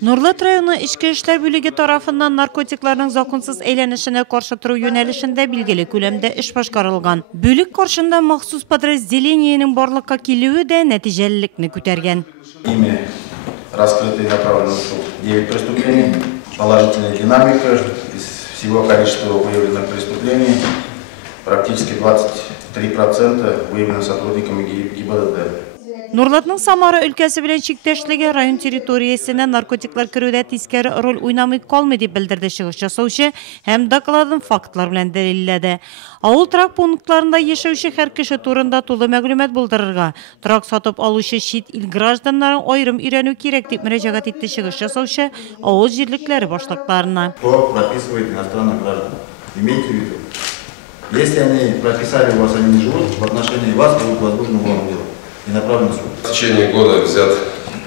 Нурлат районы Ички эшләр бүлеге тарафыннан наркотикларның законсыз әйләнешенә каршы тору юнәлешендә билгеле күләмдә эш башкарылган. Бүлек каршында махсус подразделениенең барлыкка килүе дә нәтиҗәлелекне күтәргән. Ими раскрыты и направлены в суд 9 преступлений. Положительная динамика из всего количества выявленных преступлений. Практически 23% выявлено сотрудниками ГИБДД. Нурлатның Самара өлкәсе белән чиктәшлеге район территориясенә наркотиклар керүдә тискәре роль уйнамый калмый дип белдерде чыгыш ясаучы һәм докладын фактлар белән дәлилләде. Авыл трак пунктларында яшәүче һәр кеше турында тулы мәгълүмат булдырырга, трак сатып алучы чит ил гражданнарын аерым өйрәнү кирәк дип мөрәҗәгать итте чыгыш ясаучы авыл җирлекләре башлыкларына. Кто прописывает иностранных граждан? Имейте в виду, если они прописали у вас, они не живут, в отношении вас будет возбуждено уголовное дело. В течение года взят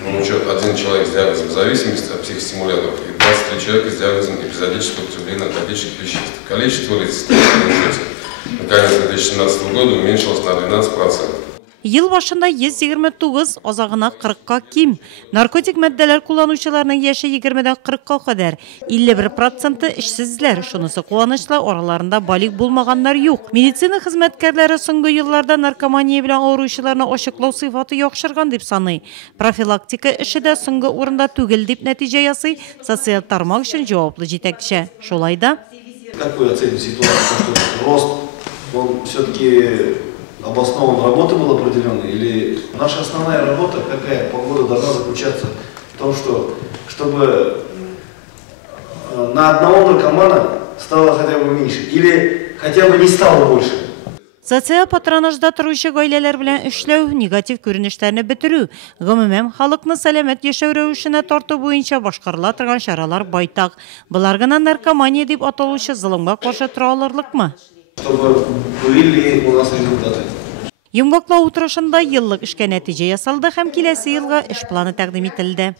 на учет 1 человек с диагнозом зависимости от психостимуляторов и 23 человека с диагнозом эпизодического употребления наркотических веществ. Количество лиц на конец 2017 года уменьшилось на 12%. Ел башында 129, азагына 40-ка ким. Наркотик мәддәләр кулланучыларның яше 20-дән 40-ка кадәр. 51% эшсезләр, шунысы куанычлы, араларында балик булмаганнар юк. Медицина хезмәткәрләре соңгы елларда наркомания белән авыручыларны ачыклау сыйфаты яхшырган дип саный. Профилактика эше дә соңгы урында түгел дип нәтиҗә ясый социаль тармак өчен җаваплы җитәкче. Шулай да как вы оцените ситуацию, что рост, он все-таки обоснован, работа была определенная, или наша основная работа, какая погода должна заключаться в том, что чтобы на одного наркомана стало хотя бы меньше, или хотя бы не стало больше. Социаль патронажда торучы гаиләләр белән эшләү, негатив күренешләрне бетерү, гомумән халыкны сәламәт яшәү рәвешенә тарту буенча башкарыла торган чаралар байтак. Булар гына наркомания дип аталучы золымга каршы тора алырлыкмы? Чтобы были у нас результаты. Йомгаклау утырышында еллык эшкә нәтиҗә ясалды һәм киләсе елга эш планы тәкъдим ителде.